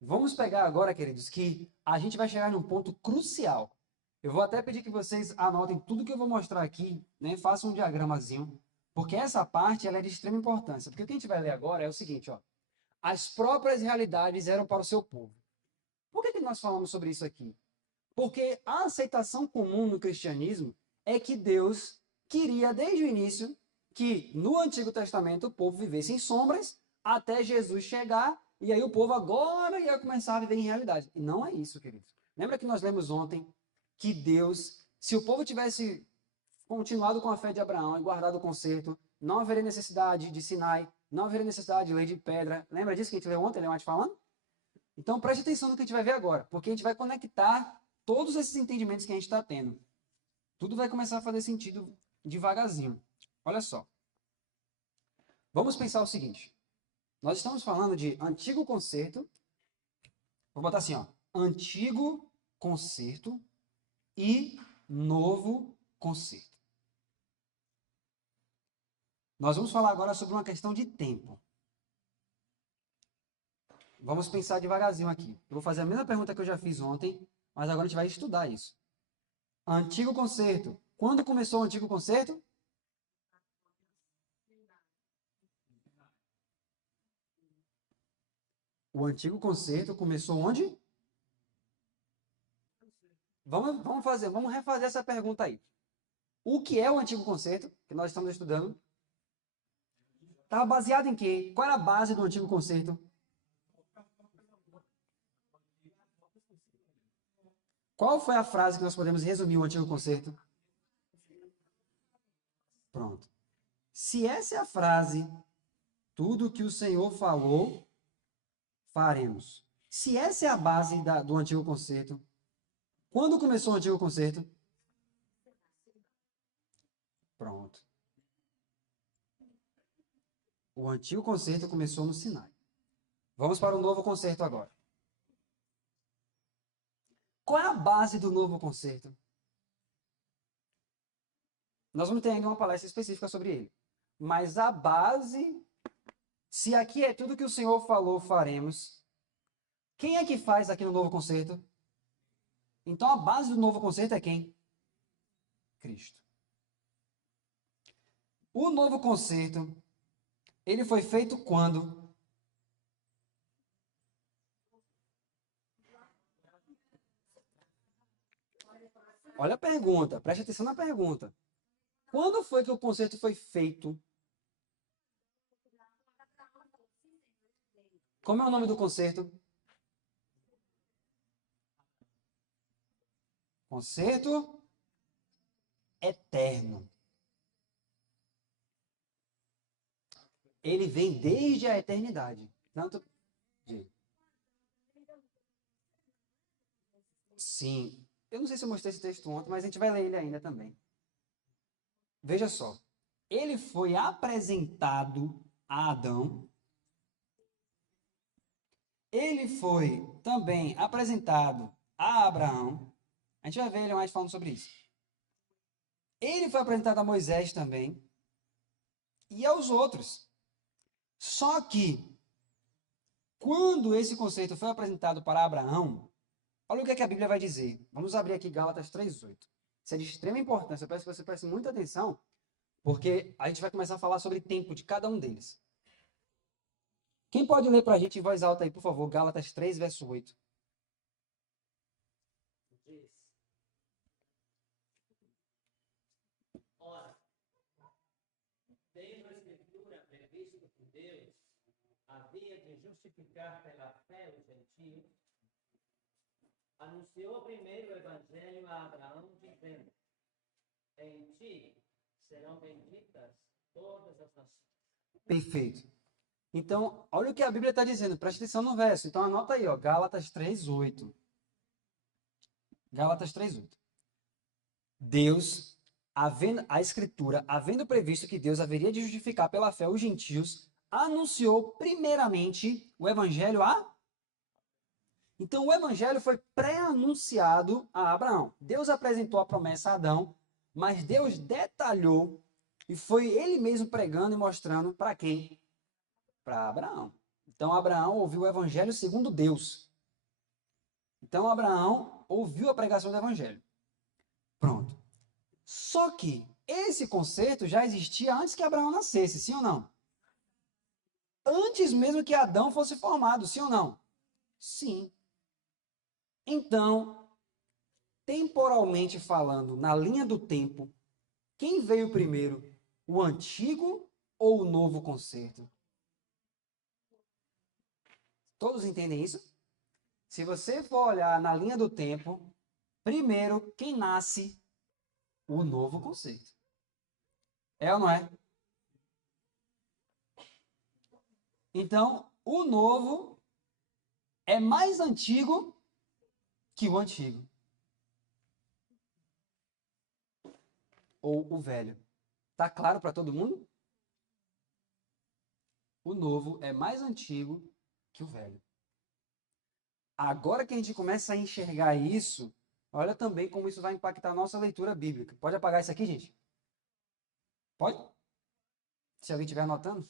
Vamos pegar agora, queridos, que a gente vai chegar num ponto crucial. Eu vou até pedir que vocês anotem tudo que eu vou mostrar aqui, né? Façam um diagramazinho, porque essa parte ela é de extrema importância. Porque o que a gente vai ler agora é o seguinte, ó. As próprias realidades eram para o seu povo. Por que nós falamos sobre isso aqui? Porque a aceitação comum no cristianismo é que Deus queria, desde o início, que no Antigo Testamento o povo vivesse em sombras até Jesus chegar, e aí o povo agora ia começar a viver em realidade. E não é isso, queridos. Lembra que nós lemos ontem que Deus, se o povo tivesse continuado com a fé de Abraão e guardado o concerto, não haveria necessidade de Sinai, não haveria necessidade de lei de pedra. Lembra disso que a gente leu ontem, Leonardo falando? Então preste atenção no que a gente vai ver agora, porque a gente vai conectar todos esses entendimentos que a gente está tendo. Tudo vai começar a fazer sentido devagarzinho. Olha só. Vamos pensar o seguinte. Nós estamos falando de antigo concerto. Vou botar assim, ó. Antigo concerto e novo concerto. Nós vamos falar agora sobre uma questão de tempo. Vamos pensar devagarzinho aqui. Eu vou fazer a mesma pergunta que eu já fiz ontem, mas agora a gente vai estudar isso. Antigo concerto. Quando começou o antigo concerto? O antigo concerto começou onde? Vamos refazer essa pergunta aí. O que é o antigo concerto que nós estamos estudando? Estava baseado em quê? Qual era a base do antigo concerto? Qual foi a frase que nós podemos resumir o antigo concerto? Pronto. Se essa é a frase, tudo que o Senhor falou, faremos. Se essa é a base do antigo concerto, quando começou o antigo concerto? Pronto. O antigo concerto começou no Sinai. Vamos para o novo concerto agora. Qual é a base do novo concerto? Nós vamos ter ainda uma palestra específica sobre ele. Mas a base, se aqui é tudo que o Senhor falou, faremos. Quem é que faz aqui no novo concerto? Então a base do novo concerto é quem? Cristo. O novo concerto, ele foi feito quando? Olha a pergunta, preste atenção na pergunta. Quando foi que o concerto foi feito? Como é o nome do concerto? Concerto eterno. Ele vem desde a eternidade. Tanto de... Sim. Eu não sei se eu mostrei esse texto ontem, mas a gente vai ler ele ainda também. Veja só. Ele foi apresentado a Adão. Ele foi também apresentado a Abraão. A gente vai ver ele mais falando sobre isso. Ele foi apresentado a Moisés também. E aos outros. Só que, quando esse conceito foi apresentado para Abraão, olha o que a Bíblia vai dizer. Vamos abrir aqui Gálatas 3:8. Isso é de extrema importância. Eu peço que você preste muita atenção, porque a gente vai começar a falar sobre o tempo de cada um deles. Quem pode ler para a gente em voz alta aí, por favor, Gálatas 3, verso 8. Ora, tendo a Escritura previsto por Deus, havia de justificar pela fé os gentios, anunciou primeiro o Evangelho a Abraão, dizendo: em ti serão benditas todas as nações. Perfeito. Então, olha o que a Bíblia está dizendo. Preste atenção no verso. Então, anota aí, ó, Gálatas 3:8. Gálatas 3:8. Deus, a Escritura, havendo previsto que Deus haveria de justificar pela fé os gentios, anunciou primeiramente o Evangelho a... Então, o Evangelho foi pré-anunciado a Abraão. Deus apresentou a promessa a Adão, mas Deus detalhou e foi ele mesmo pregando e mostrando para quem? Para Abraão. Então, Abraão ouviu o Evangelho segundo Deus. Então, Abraão ouviu a pregação do evangelho. Pronto. Só que esse conceito já existia antes que Abraão nascesse, sim ou não? Antes mesmo que Adão fosse formado, sim ou não? Sim. Então, temporalmente falando, na linha do tempo, quem veio primeiro? O antigo ou o novo concerto? Todos entendem isso? Se você for olhar na linha do tempo, primeiro, quem nasce? O novo conceito. É ou não é? Então, o novo é mais antigo que o antigo. Ou o velho. Tá claro para todo mundo? O novo é mais antigo que o velho. Agora que a gente começa a enxergar isso, olha também como isso vai impactar a nossa leitura bíblica. Pode apagar isso aqui, gente? Pode? Se alguém estiver anotando.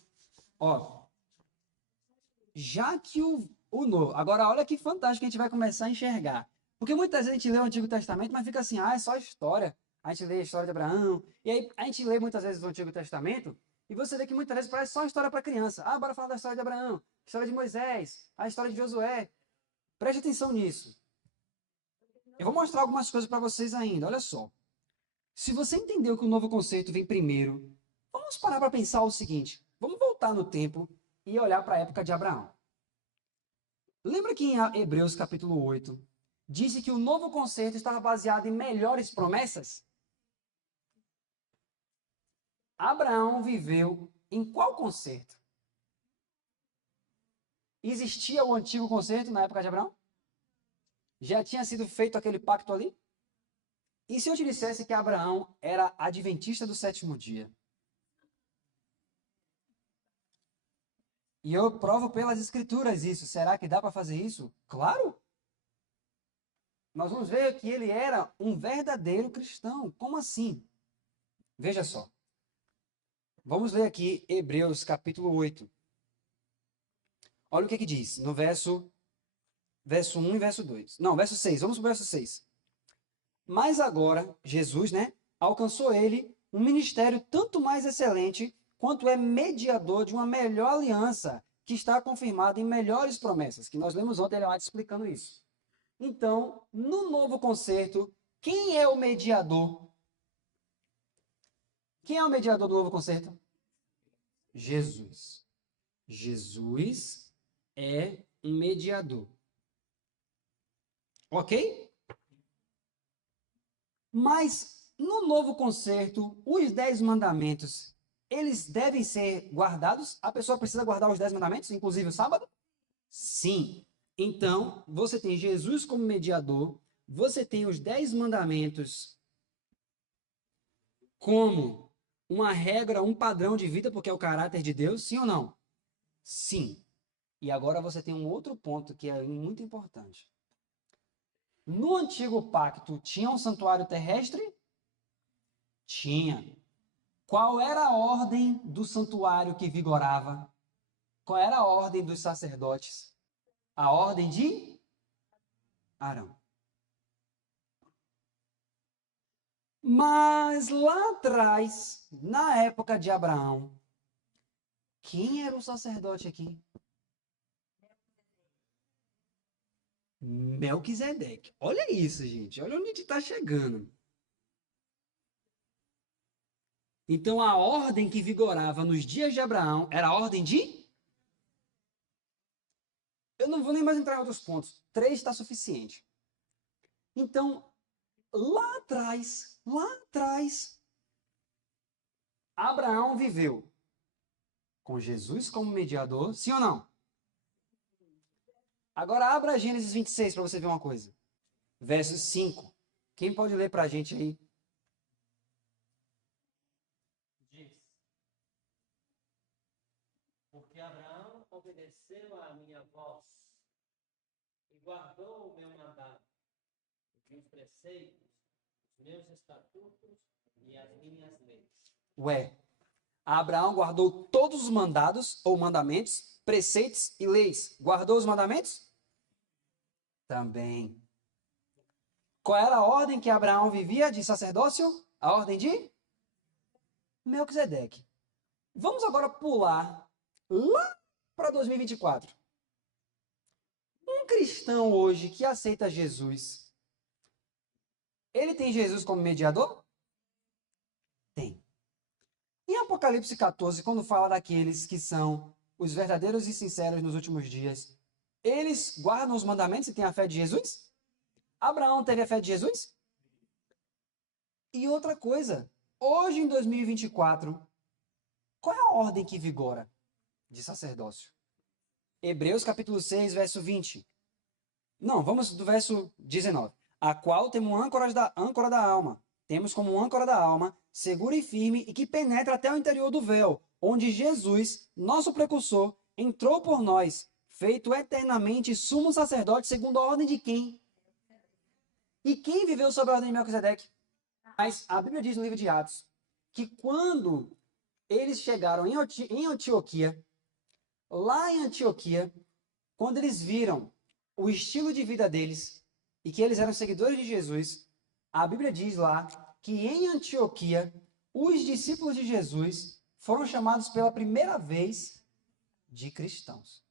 Ó, já que o novo. Agora, olha que fantástico que a gente vai começar a enxergar. Porque muitas vezes a gente lê o Antigo Testamento, mas fica assim, é só história. A gente lê a história de Abraão, e aí a gente lê muitas vezes o Antigo Testamento, e você vê que muitas vezes parece só história para criança. Ah, bora falar da história de Abraão, história de Moisés, a história de Josué. Preste atenção nisso. Eu vou mostrar algumas coisas para vocês ainda, olha só. Se você entendeu que o novo conceito vem primeiro, vamos parar para pensar o seguinte: vamos voltar no tempo e olhar para a época de Abraão. Lembra que em Hebreus capítulo 8 disse que o novo conceito estava baseado em melhores promessas? Abraão viveu em qual conceito? Existia o antigo conceito na época de Abraão? Já tinha sido feito aquele pacto ali? E se eu te dissesse que Abraão era adventista do sétimo dia? E eu provo pelas escrituras isso. Será que dá para fazer isso? Claro! Nós vamos ver que ele era um verdadeiro cristão. Como assim? Veja só. Vamos ler aqui Hebreus capítulo 8. Olha o que diz no verso 1 e verso 2. Não, verso 6. Vamos para o verso 6. Mas agora, Jesus, né, alcançou ele um ministério tanto mais excelente quanto é mediador de uma melhor aliança que está confirmada em melhores promessas, que nós lemos ontem, ele vai explicando isso. Então, no novo concerto, quem é o mediador? Quem é o mediador do novo concerto? Jesus. Jesus é um mediador. Ok? Mas no novo concerto, os 10 mandamentos, eles devem ser guardados? A pessoa precisa guardar os 10 mandamentos, inclusive o sábado? Sim. Então, você tem Jesus como mediador, você tem os 10 mandamentos como uma regra, um padrão de vida, porque é o caráter de Deus, sim ou não? Sim. E agora você tem um outro ponto que é muito importante. No antigo pacto, tinha um santuário terrestre? Tinha. Qual era a ordem do santuário que vigorava? Qual era a ordem dos sacerdotes? A ordem de Arão. Mas lá atrás, na época de Abraão, quem era o sacerdote aqui? Melquisedeque. Olha isso, gente. Olha onde a gente está chegando. Então, a ordem que vigorava nos dias de Abraão era a ordem de. Eu não vou nem mais entrar em outros pontos. 3 está suficiente. Então, lá atrás, Abraão viveu com Jesus como mediador, sim ou não? Agora abra Gênesis 26 para você ver uma coisa. Verso 5. Quem pode ler para a gente aí? Diz: porque Abraão obedeceu à minha voz e guardou o meu mandado, os meus preceitos, os meus estatutos e as minhas leis. Ué, Abraão guardou todos os mandados ou mandamentos, preceitos e leis. Guardou os mandamentos? Também. Qual era a ordem que Abraão vivia de sacerdócio? A ordem de Melquisedeque. Vamos agora pular lá para 2024. Um cristão hoje que aceita Jesus, ele tem Jesus como mediador? Tem. Em Apocalipse 14, quando fala daqueles que são os verdadeiros e sinceros nos últimos dias, eles guardam os mandamentos e têm a fé de Jesus? Abraão teve a fé de Jesus? E outra coisa, hoje em 2024, qual é a ordem que vigora de sacerdócio? Hebreus capítulo 6, verso 20. Não, vamos do verso 19. A qual temos âncora da alma. Temos como âncora da alma, segura e firme, e que penetra até o interior do véu, onde Jesus, nosso precursor, entrou por nós, feito eternamente sumo sacerdote segundo a ordem de quem? E quem viveu sob a ordem de Melquisedeque? Mas a Bíblia diz no livro de Atos que quando eles chegaram em Antioquia, lá em Antioquia, quando eles viram o estilo de vida deles e que eles eram seguidores de Jesus, a Bíblia diz lá que em Antioquia, os discípulos de Jesus foram chamados pela primeira vez de cristãos.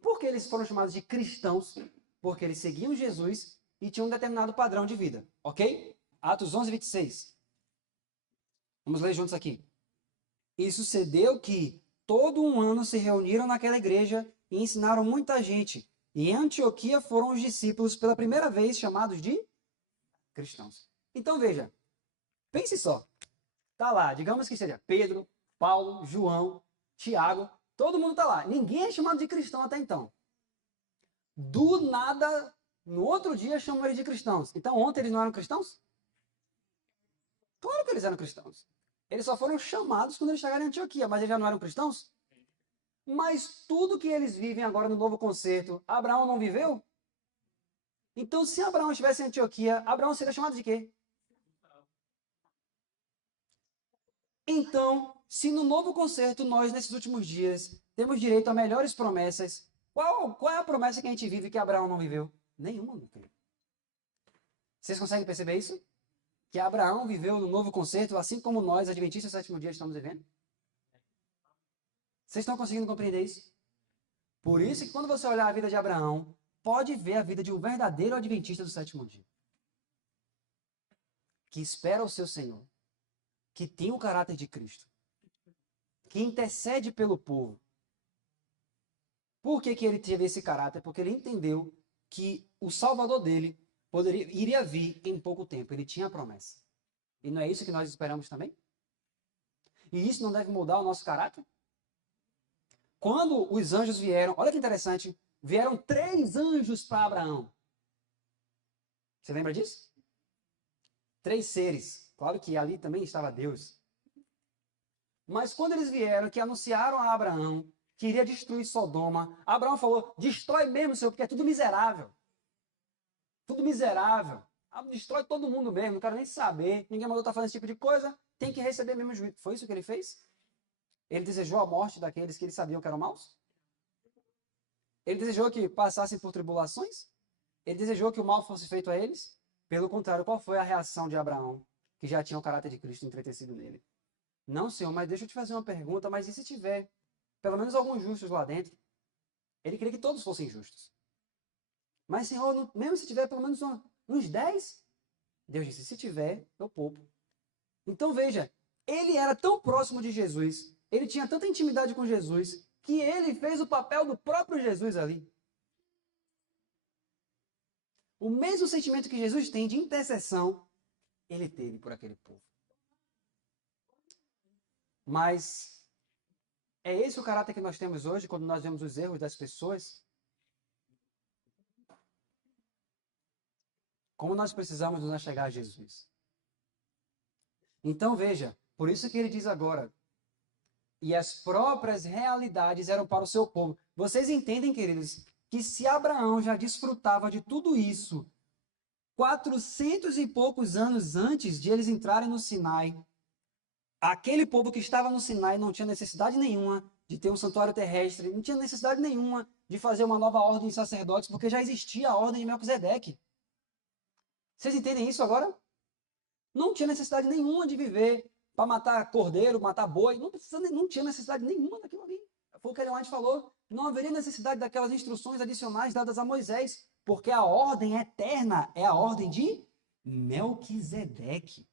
Por que eles foram chamados de cristãos? Porque eles seguiam Jesus e tinham um determinado padrão de vida, ok? Atos 11, 26. Vamos ler juntos aqui. E sucedeu que todo um ano se reuniram naquela igreja e ensinaram muita gente. E em Antioquia foram os discípulos pela primeira vez chamados de cristãos. Então veja, pense só. Tá lá, digamos que seja Pedro, Paulo, João, Tiago, todo mundo tá lá. Ninguém é chamado de cristão até então. Do nada, no outro dia chamam eles de cristãos. Então ontem eles não eram cristãos? Claro que eles eram cristãos. Eles só foram chamados quando eles chegaram em Antioquia, mas eles já não eram cristãos? Mas tudo que eles vivem agora no novo concerto, Abraão não viveu? Então, se Abraão estivesse em Antioquia, Abraão seria chamado de quê? Então, se no novo concerto nós, nesses últimos dias, temos direito a melhores promessas, qual é a promessa que a gente vive que Abraão não viveu? Nenhuma, meu querido. Vocês conseguem perceber isso? Que Abraão viveu no novo concerto, assim como nós, adventistas do sétimo dia, estamos vivendo? Vocês estão conseguindo compreender isso? Por isso que quando você olhar a vida de Abraão, pode ver a vida de um verdadeiro adventista do sétimo dia. Que espera o seu Senhor. Que tem o caráter de Cristo. Que intercede pelo povo. Por que ele teve esse caráter? Porque ele entendeu que o Salvador dele iria vir em pouco tempo. Ele tinha a promessa. E não é isso que nós esperamos também? E isso não deve mudar o nosso caráter? Quando os anjos vieram, olha que interessante, vieram 3 anjos para Abraão. Você lembra disso? 3 seres. Claro que ali também estava Deus. Mas quando eles vieram, que anunciaram a Abraão que iria destruir Sodoma, Abraão falou, destrói mesmo, Senhor, porque é tudo miserável. Tudo miserável. Destrói todo mundo mesmo, não quero nem saber. Ninguém mandou estar fazendo esse tipo de coisa, tem que receber mesmo juízo. Foi isso que ele fez? Ele desejou a morte daqueles que eles sabiam que eram maus? Ele desejou que passassem por tribulações? Ele desejou que o mal fosse feito a eles? Pelo contrário, qual foi a reação de Abraão, que já tinha o caráter de Cristo entretecido nele? Não, Senhor, mas deixa eu te fazer uma pergunta, mas e se tiver pelo menos alguns justos lá dentro? Ele queria que todos fossem justos. Mas, Senhor, mesmo se tiver pelo menos uns 10? Deus disse, se tiver, eu poupo. Então veja, ele era tão próximo de Jesus, ele tinha tanta intimidade com Jesus, que ele fez o papel do próprio Jesus ali. O mesmo sentimento que Jesus tem de intercessão, ele teve por aquele povo. Mas é esse o caráter que nós temos hoje, quando nós vemos os erros das pessoas? Como nós precisamos nos achegar a Jesus? Então veja, por isso que ele diz agora, e as próprias realidades eram para o seu povo. Vocês entendem, queridos, que se Abraão já desfrutava de tudo isso 400 e poucos anos antes de eles entrarem no Sinai, aquele povo que estava no Sinai não tinha necessidade nenhuma de ter um santuário terrestre, não tinha necessidade nenhuma de fazer uma nova ordem de sacerdotes, porque já existia a ordem de Melquisedeque. Vocês entendem isso agora? Não tinha necessidade nenhuma de viver para matar cordeiro, matar boi, não tinha necessidade nenhuma daquilo ali. Foi o que Ellen White falou, não haveria necessidade daquelas instruções adicionais dadas a Moisés, porque a ordem eterna é a ordem de Melquisedeque.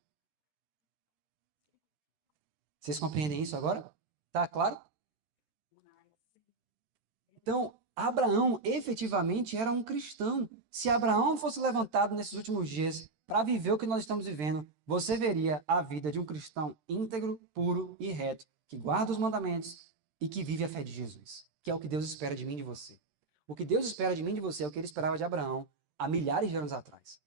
Vocês compreendem isso agora? Tá claro? Então, Abraão efetivamente era um cristão. Se Abraão fosse levantado nesses últimos dias para viver o que nós estamos vivendo, você veria a vida de um cristão íntegro, puro e reto, que guarda os mandamentos e que vive a fé de Jesus, que é o que Deus espera de mim e de você. O que Deus espera de mim e de você é o que ele esperava de Abraão há milhares de anos atrás.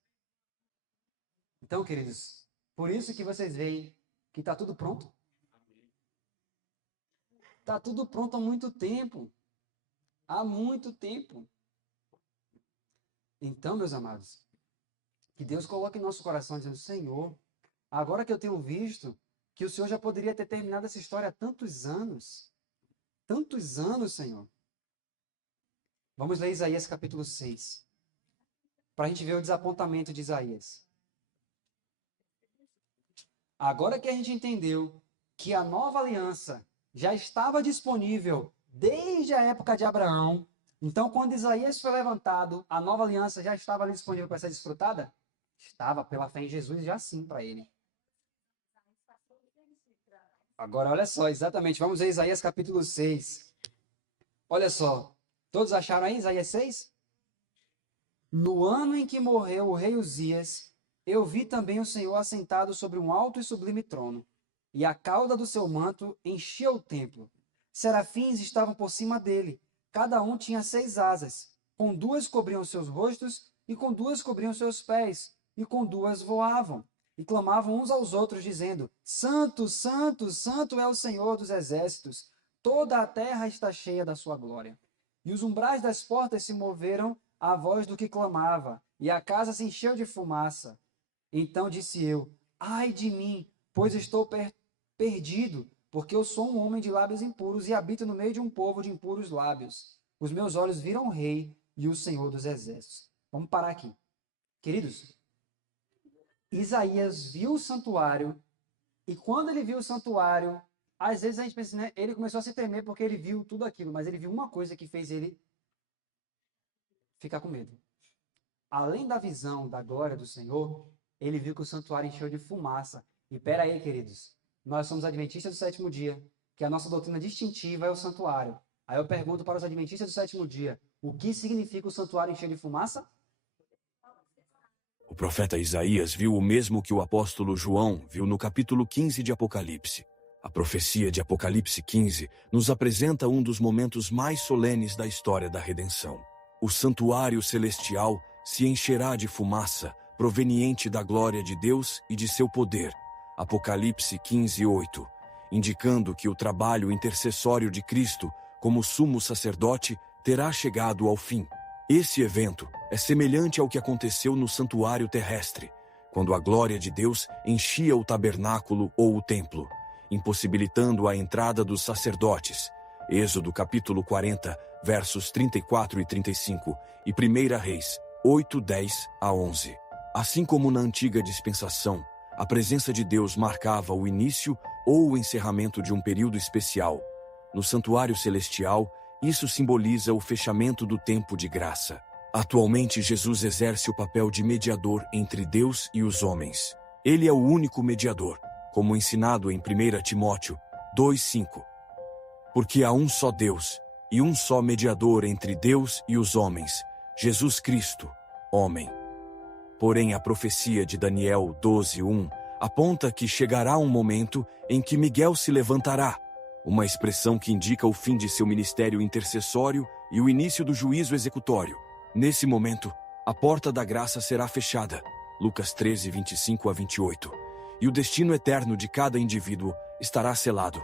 Então, queridos, por isso que vocês veem que está tudo pronto. Está tudo pronto há muito tempo. Há muito tempo. Então, meus amados, que Deus coloque em nosso coração dizendo, Senhor, agora que eu tenho visto que o Senhor já poderia ter terminado essa história há tantos anos, Senhor. Vamos ler Isaías capítulo 6, para a gente ver o desapontamento de Isaías. Agora que a gente entendeu que a nova aliança já estava disponível desde a época de Abraão, então quando Isaías foi levantado, a nova aliança já estava ali disponível para ser desfrutada? Estava, pela fé em Jesus, já sim para ele. Agora, olha só, exatamente, vamos ver Isaías capítulo 6. Olha só, todos acharam aí Isaías 6? No ano em que morreu o rei Uzias, eu vi também o Senhor assentado sobre um alto e sublime trono, e a cauda do seu manto enchia o templo. Serafins estavam por cima dele, cada um tinha 6 asas, com 2 cobriam seus rostos, e com 2 cobriam seus pés, e com 2 voavam, e clamavam uns aos outros, dizendo, Santo, Santo, Santo é o Senhor dos exércitos, toda a terra está cheia da sua glória. E os umbrais das portas se moveram à voz do que clamava, e a casa se encheu de fumaça. Então disse eu, ai de mim, pois estou perdido, porque eu sou um homem de lábios impuros e habito no meio de um povo de impuros lábios. Os meus olhos viram o Rei e o Senhor dos Exércitos. Vamos parar aqui. Queridos, Isaías viu o santuário, e quando ele viu o santuário, às vezes a gente pensa, né, ele começou a se tremer porque ele viu tudo aquilo, mas ele viu uma coisa que fez ele ficar com medo. Além da visão da glória do Senhor, ele viu que o santuário encheu de fumaça. E pera aí, queridos, nós somos adventistas do 7º dia, que a nossa doutrina distintiva é o santuário. Aí eu pergunto para os adventistas do 7º dia, o que significa o santuário encher de fumaça? O profeta Isaías viu o mesmo que o apóstolo João viu no capítulo 15 de Apocalipse. A profecia de Apocalipse 15 nos apresenta um dos momentos mais solenes da história da redenção. O santuário celestial se encherá de fumaça, proveniente da glória de Deus e de seu poder. Apocalipse 15:8, indicando que o trabalho intercessório de Cristo, como sumo sacerdote, terá chegado ao fim. Esse evento é semelhante ao que aconteceu no santuário terrestre, quando a glória de Deus enchia o tabernáculo ou o templo, impossibilitando a entrada dos sacerdotes. Êxodo capítulo 40, versos 34 e 35, e 1 Reis 8, 10 a 11. Assim como na antiga dispensação, a presença de Deus marcava o início ou o encerramento de um período especial. No santuário celestial, isso simboliza o fechamento do tempo de graça. Atualmente, Jesus exerce o papel de mediador entre Deus e os homens. Ele é o único mediador, como ensinado em 1 Timóteo 2:5. Porque há um só Deus e um só mediador entre Deus e os homens, Jesus Cristo, homem. Porém, a profecia de Daniel 12:1 aponta que chegará um momento em que Miguel se levantará, uma expressão que indica o fim de seu ministério intercessório e o início do juízo executório. Nesse momento, a porta da graça será fechada, Lucas 13, 25 a 28, e o destino eterno de cada indivíduo estará selado.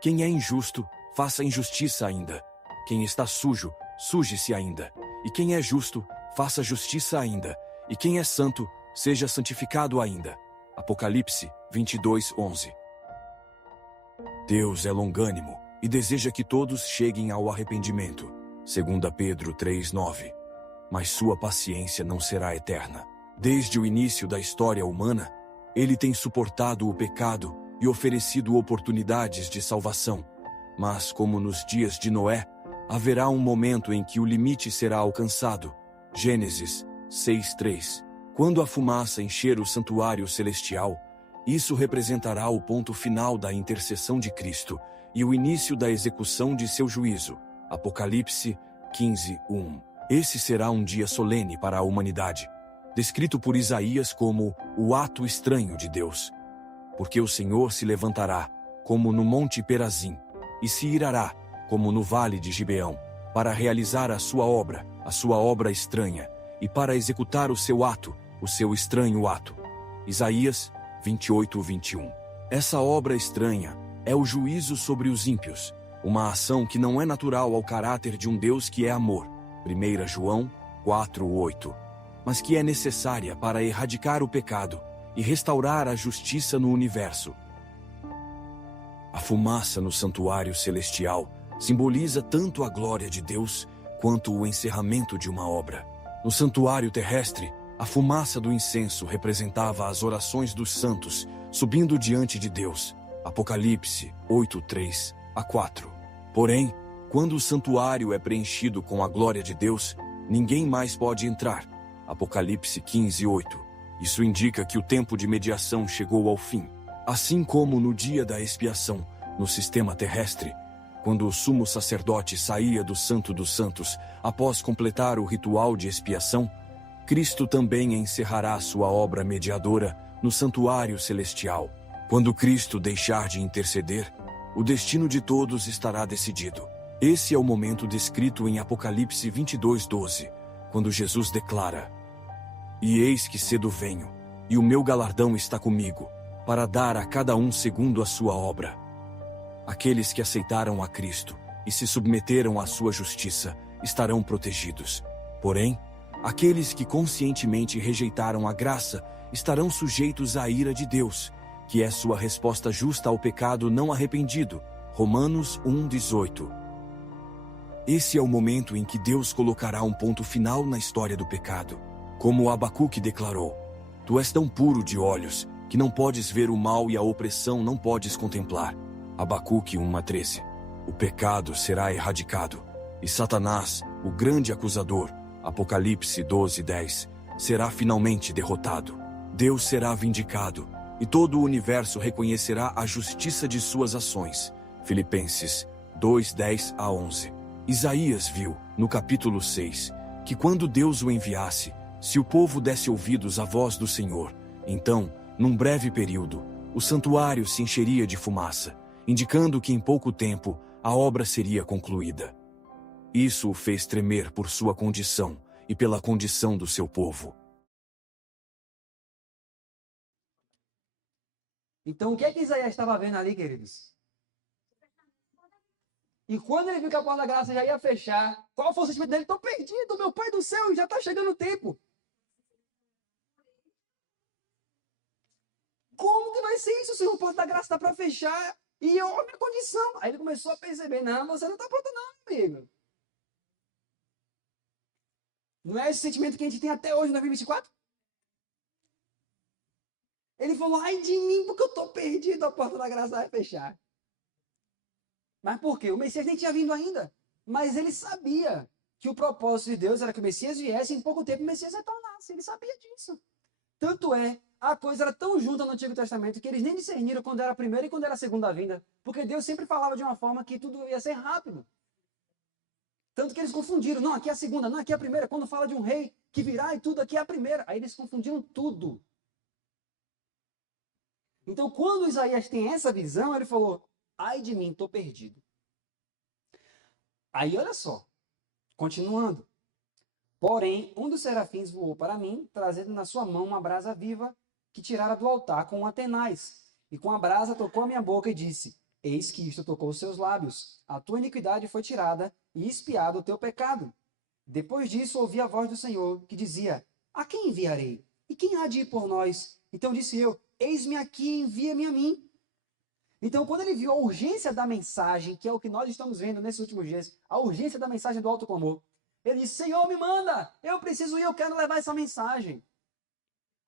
Quem é injusto, faça injustiça ainda. Quem está sujo, suje-se ainda. E quem é justo, faça justiça ainda. E quem é santo, seja santificado ainda. Apocalipse 22:11. Deus é longânimo, e deseja que todos cheguem ao arrependimento. 2 Pedro 3:9. Mas sua paciência não será eterna. Desde o início da história humana, ele tem suportado o pecado e oferecido oportunidades de salvação. Mas, como nos dias de Noé, haverá um momento em que o limite será alcançado. Gênesis 6:3. Quando a fumaça encher o santuário celestial, isso representará o ponto final da intercessão de Cristo e o início da execução de seu juízo. Apocalipse 15:1. Esse será um dia solene para a humanidade, descrito por Isaías como o ato estranho de Deus. Porque o Senhor se levantará, como no monte Perazim, e se irará, como no vale de Gibeão, para realizar a sua obra estranha, e para executar o seu estranho ato. Isaías 28:21. Essa obra estranha é o juízo sobre os ímpios, uma ação que não é natural ao caráter de um Deus que é amor. 1 João 4:8. Mas que é necessária para erradicar o pecado e restaurar a justiça no universo. A fumaça no santuário celestial simboliza tanto a glória de Deus quanto o encerramento de uma obra. No santuário terrestre, a fumaça do incenso representava as orações dos santos subindo diante de Deus. Apocalipse 8:3-4. Porém, quando o santuário é preenchido com a glória de Deus, ninguém mais pode entrar. Apocalipse 15:8. Isso indica que o tempo de mediação chegou ao fim. Assim como no dia da expiação, no sistema terrestre, quando o sumo sacerdote saía do Santo dos Santos após completar o ritual de expiação, Cristo também encerrará sua obra mediadora no santuário celestial. Quando Cristo deixar de interceder, o destino de todos estará decidido. Esse é o momento descrito em Apocalipse 22:12, quando Jesus declara: "E eis que cedo venho, e o meu galardão está comigo, para dar a cada um segundo a sua obra." Aqueles que aceitaram a Cristo e se submeteram à sua justiça estarão protegidos. Porém, aqueles que conscientemente rejeitaram a graça estarão sujeitos à ira de Deus, que é sua resposta justa ao pecado não arrependido. Romanos 1:18. Esse é o momento em que Deus colocará um ponto final na história do pecado. Como Abacuque declarou: "Tu és tão puro de olhos, que não podes ver o mal e a opressão não podes contemplar." Abacuque 1:13. O pecado será erradicado, e Satanás, o grande acusador, Apocalipse 12:10, será finalmente derrotado. Deus será vindicado, e todo o universo reconhecerá a justiça de suas ações. Filipenses 2:10-11. Isaías viu, no capítulo 6, que quando Deus o enviasse, se o povo desse ouvidos à voz do Senhor, então, num breve período, o santuário se encheria de fumaça, indicando que em pouco tempo a obra seria concluída. Isso o fez tremer por sua condição e pela condição do seu povo. Então, o que é que Isaías estava vendo ali, queridos? E quando ele viu que a porta da graça já ia fechar, qual foi o sentimento dele? Estou perdido, meu pai do céu, já está chegando o tempo. Como que vai ser isso, Senhor? A porta da graça está para fechar e eu, a minha condição. Aí ele começou a perceber: não, você não está pronto não, amigo. Não é esse sentimento que a gente tem até hoje, em 2024? Ele falou: ai de mim, porque eu estou perdido, a porta da graça vai fechar. Mas por quê? O Messias nem tinha vindo ainda. Mas ele sabia que o propósito de Deus era que o Messias viesse e em pouco tempo o Messias retornasse. Ele sabia disso. Tanto é, a coisa era tão junta no Antigo Testamento que eles nem discerniram quando era a primeira e quando era a segunda vinda. Porque Deus sempre falava de uma forma que tudo ia ser rápido. Tanto que eles confundiram. Não, aqui é a segunda, não, aqui é a primeira. Quando fala de um rei que virá e tudo, aqui é a primeira. Aí eles confundiram tudo. Então, quando Isaías tem essa visão, ele falou: ai de mim, estou perdido. Aí, olha só, continuando. Porém, um dos serafins voou para mim, trazendo na sua mão uma brasa viva que tirara do altar com uma tenaz. E com a brasa tocou a minha boca e disse: eis que isto tocou os seus lábios. A tua iniquidade foi tirada e expiado o teu pecado. Depois disso, ouvi a voz do Senhor, que dizia: a quem enviarei? E quem há de ir por nós? Então disse eu: eis-me aqui, envia-me a mim. Então, quando ele viu a urgência da mensagem, que é o que nós estamos vendo nesses últimos dias, a urgência da mensagem do alto clamor, ele disse, Senhor, me manda, eu preciso ir, eu quero levar essa mensagem.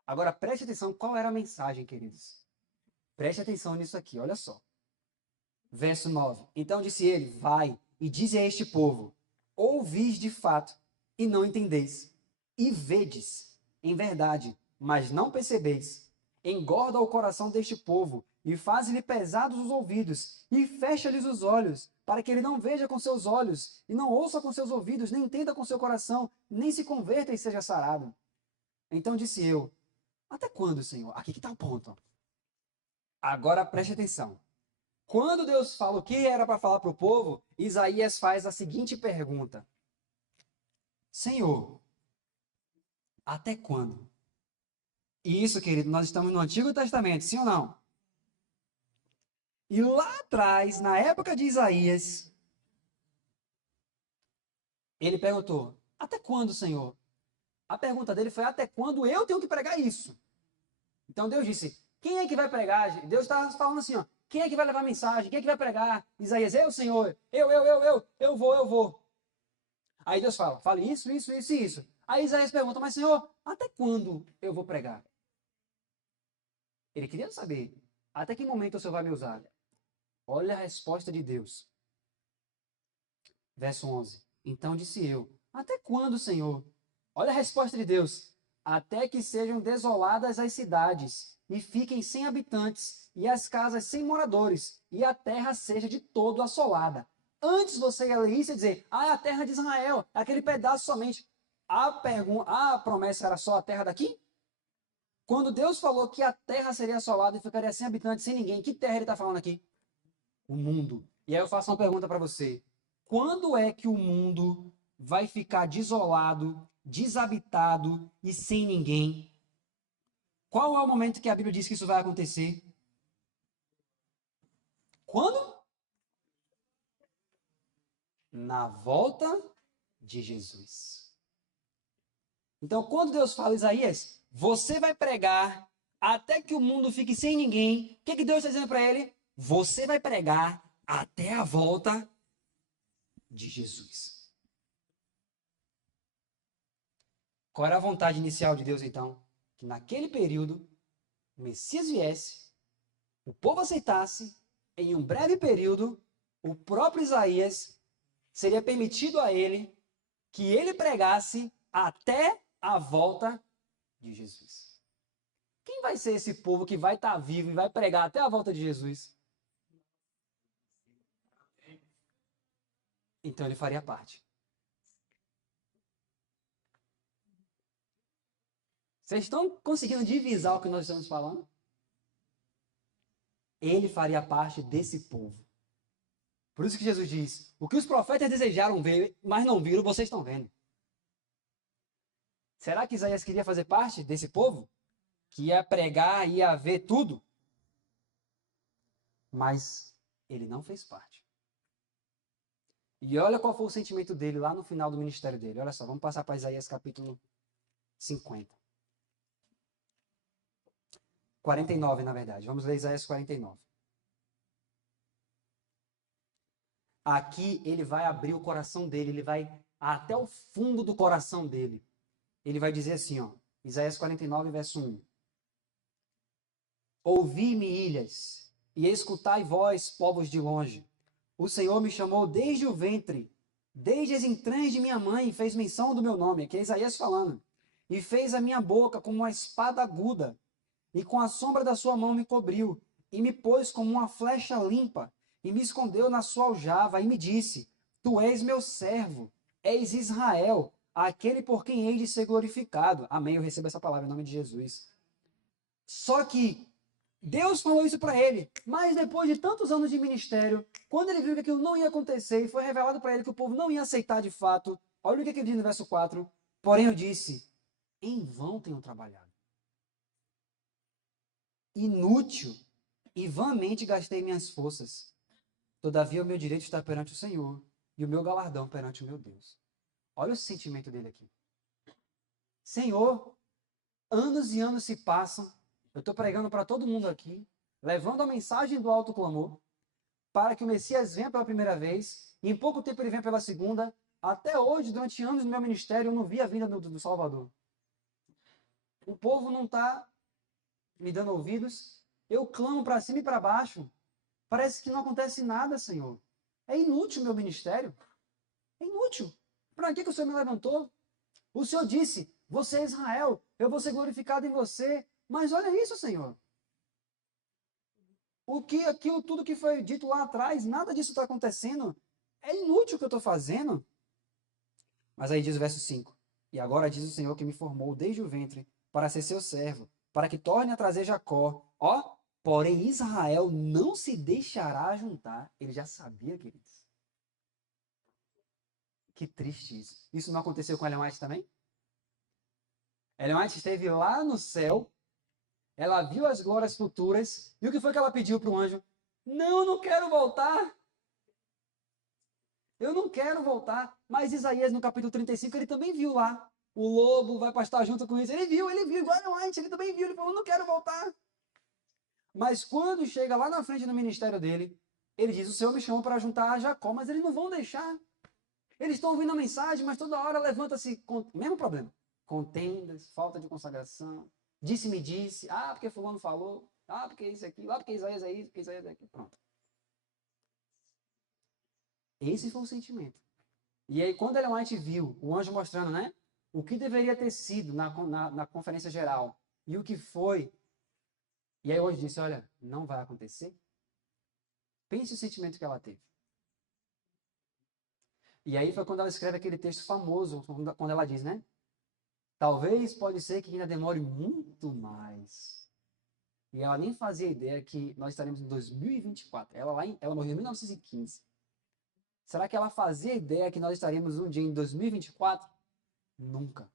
Agora, preste atenção, qual era a mensagem, queridos? Preste atenção nisso aqui, olha só. Verso 9. Então disse ele, vai e dize a este povo, ouvis de fato e não entendeis, e vedes em verdade, mas não percebeis. Engorda o coração deste povo e faz-lhe pesados os ouvidos e fecha-lhes os olhos, para que ele não veja com seus olhos e não ouça com seus ouvidos, nem entenda com seu coração, nem se converta e seja sarado. Então disse eu, até quando, Senhor? Aqui que está o ponto. Agora preste atenção. Quando Deus fala o que era para falar para o povo, Isaías faz a seguinte pergunta. Senhor, até quando? E isso, querido, nós estamos no Antigo Testamento, sim ou não? E lá atrás, na época de Isaías, ele perguntou, até quando, Senhor? A pergunta dele foi, até quando eu tenho que pregar isso? Então Deus disse, quem é que vai pregar? Deus está falando assim, ó, quem é que vai levar a mensagem? Quem é que vai pregar? Isaías, eu, Senhor, eu vou. Aí Deus fala, fale isso. Aí Isaías pergunta, mas Senhor, até quando eu vou pregar? Ele queria saber, até que momento o Senhor vai me usar? Olha a resposta de Deus. Verso 11. Então disse eu, até quando, Senhor? Olha a resposta de Deus. Até que sejam desoladas as cidades, e fiquem sem habitantes, e as casas sem moradores, e a terra seja de todo assolada. Antes você ia ler isso e dizer, é a terra de Israel, aquele pedaço somente. A promessa era só a terra daqui? Quando Deus falou que a terra seria assolada e ficaria sem habitantes, sem ninguém, que terra ele está falando aqui? O mundo. E aí eu faço uma pergunta para você. Quando é que o mundo vai ficar desolado, desabitado e sem ninguém? Qual é o momento que a Bíblia diz que isso vai acontecer? Quando? Na volta de Jesus. Então, quando Deus fala, Isaías, você vai pregar até que o mundo fique sem ninguém, o que Deus está dizendo para ele? Você vai pregar até a volta de Jesus. Qual era a vontade inicial de Deus, então? Que naquele período, o Messias viesse, o povo aceitasse, em um breve período, o próprio Isaías seria permitido a ele que ele pregasse até a volta de Jesus. Quem vai ser esse povo que vai estar vivo e vai pregar até a volta de Jesus? Então ele faria parte. Vocês estão conseguindo divisar o que nós estamos falando? Ele faria parte desse povo. Por isso que Jesus diz, o que os profetas desejaram ver, mas não viram, vocês estão vendo. Será que Isaías queria fazer parte desse povo? Que ia pregar, ia ver tudo? Mas ele não fez parte. E olha qual foi o sentimento dele lá no final do ministério dele. Olha só, vamos passar para Isaías capítulo 50. 49, na verdade. Vamos ler Isaías 49. Aqui ele vai abrir o coração dele, ele vai até o fundo do coração dele. Ele vai dizer assim, ó, Isaías 49, verso 1. Ouvi-me, ilhas, e escutai vós, povos de longe. O Senhor me chamou desde o ventre, desde as entranhas de minha mãe, fez menção do meu nome, aqui é Isaías falando, e fez a minha boca como uma espada aguda, e com a sombra da sua mão me cobriu, e me pôs como uma flecha limpa, e me escondeu na sua aljava, e me disse, tu és meu servo, és Israel, aquele por quem hei de ser glorificado. Amém, eu recebo essa palavra em nome de Jesus. Só que Deus falou isso para ele, mas depois de tantos anos de ministério, quando ele viu que aquilo não ia acontecer, e foi revelado para ele que o povo não ia aceitar de fato, olha o que ele diz no verso 4, porém eu disse, em vão tenho trabalhado. Inútil e vãmente gastei minhas forças. Todavia o meu direito está perante o Senhor e o meu galardão perante o meu Deus. Olha o sentimento dele aqui. Senhor, anos e anos se passam, eu estou pregando para todo mundo aqui, levando a mensagem do alto clamor, para que o Messias venha pela primeira vez, e em pouco tempo ele venha pela segunda. Até hoje, durante anos no meu ministério, eu não vi a vinda do Salvador. O povo não está me dando ouvidos. Eu clamo para cima e para baixo. Parece que não acontece nada, Senhor. É inútil o meu ministério. É inútil. Para que o Senhor me levantou? O Senhor disse, você é Israel, eu vou ser glorificado em você. Mas olha isso, Senhor. Tudo que foi dito lá atrás, nada disso está acontecendo. É inútil o que eu estou fazendo. Mas aí diz o verso 5. E agora diz o Senhor que me formou desde o ventre para ser seu servo, para que torne a trazer Jacó. Ó, porém Israel não se deixará juntar. Ele já sabia, queridos. Que triste isso. Isso não aconteceu com Ellen White também? Ellen White esteve lá no céu, ela viu as glórias futuras, e o que foi que ela pediu para o anjo? Não, eu não quero voltar. Eu não quero voltar. Mas Isaías, no capítulo 35, ele também viu lá. O lobo vai pastar junto com isso. Ele viu, igual a White, ele também viu. Ele falou, eu não quero voltar. Mas quando chega lá na frente do ministério dele, ele diz, o Senhor me chamou para juntar a Jacó, mas eles não vão deixar. Eles estão ouvindo a mensagem, mas toda hora levanta-se, mesmo problema. Contendas, falta de consagração, disse-me disse, porque fulano falou, porque isso aqui, porque Isaías é isso, porque Isaías é aquilo. Pronto. Esse foi o sentimento. E aí, quando Ellen White viu o anjo mostrando, né, o que deveria ter sido na conferência geral e o que foi, e aí o anjo disse, olha, não vai acontecer. Pense o sentimento que ela teve. E aí foi quando ela escreve aquele texto famoso, quando ela diz, né, talvez pode ser que ainda demore muito mais. E ela nem fazia ideia que nós estaremos em 2024. Ela morreu em 1915. Será que ela fazia ideia que nós estaríamos um dia em 2024? Nunca.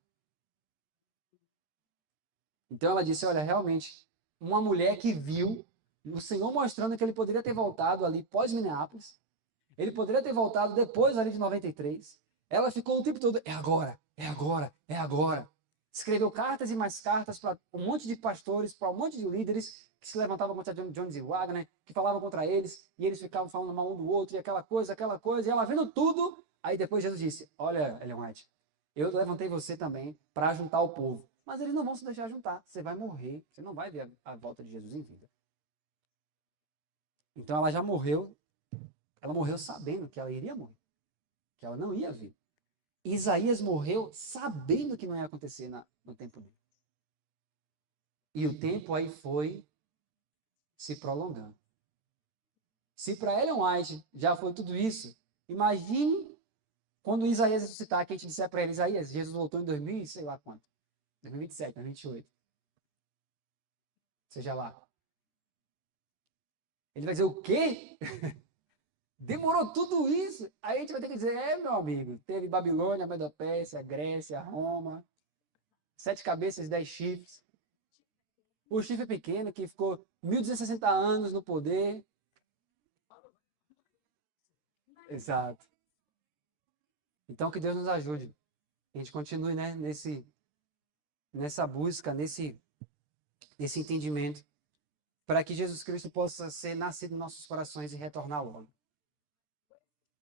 Então ela disse, olha, realmente, uma mulher que viu o Senhor mostrando que ele poderia ter voltado ali pós-Minneapolis, ele poderia ter voltado depois ali de 93, ela ficou o tempo todo, é agora, é agora, é agora. Escreveu cartas e mais cartas para um monte de pastores, para um monte de líderes que se levantavam contra Jones e Wagner, que falavam contra eles, e eles ficavam falando mal um do outro, e aquela coisa, e ela vendo tudo, aí depois Jesus disse, olha, Ellen White, eu levantei você também para juntar o povo, mas eles não vão se deixar juntar, você vai morrer, você não vai ver a volta de Jesus em vida. Então ela já morreu, ela morreu sabendo que ela iria morrer, que ela não ia ver. Isaías morreu sabendo que não ia acontecer no tempo dele. E o tempo aí foi se prolongando. Se para Ellen White já foi tudo isso, imagine quando Isaías ressuscitar, que a gente disser para ele, Isaías, Jesus voltou em 2000, sei lá quanto. 2027, 2028. Seja lá. Ele vai dizer, o quê? Demorou tudo isso? Aí a gente vai ter que dizer, meu amigo, teve Babilônia, Medopécia, Grécia, Roma, 7 cabeças, 10 chifres. O chifre pequeno, que ficou 1260 anos no poder. Exato. Então, que Deus nos ajude. A gente continue, né, nessa busca, nesse entendimento, para que Jesus Cristo possa ser nascido em nossos corações e retornar logo.